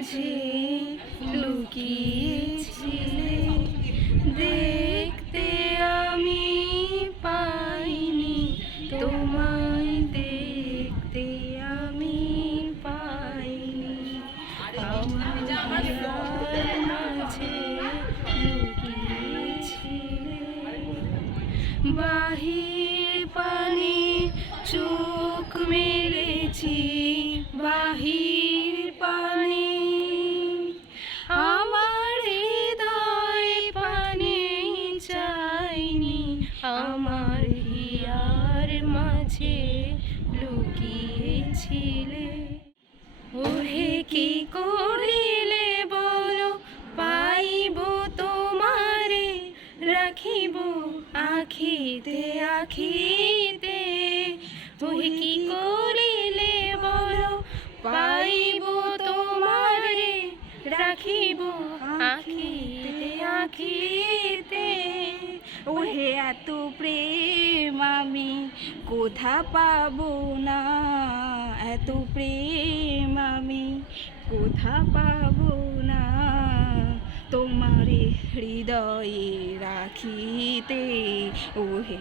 মাঝে লুকিয়েছিলে, দেখতে আমি পাইনি তোমায়, দেখতে আমি পাইনি। আমার মাঝে লুকিয়েছিলে, বাহির পানে চোখ মেলেছি, বাহির পানে আমার হৃদয় পানে চাইনি, আমার হিয়ার মাঝে লুকিয়েছিলে। ওহে কি করিলে বলো, পাইব তোমারে, রাখিব আখিতে আখিতে। ওহে কি করিলে বলো, পাইব তোমারে, রাখিব আখিতে আখিতে। ওহে এত প্রেম আমি কোথা পাবো না, এত প্রেম আমি কোথা পাবো না, তোমারে হৃদয়ে রাখিতে। ওহে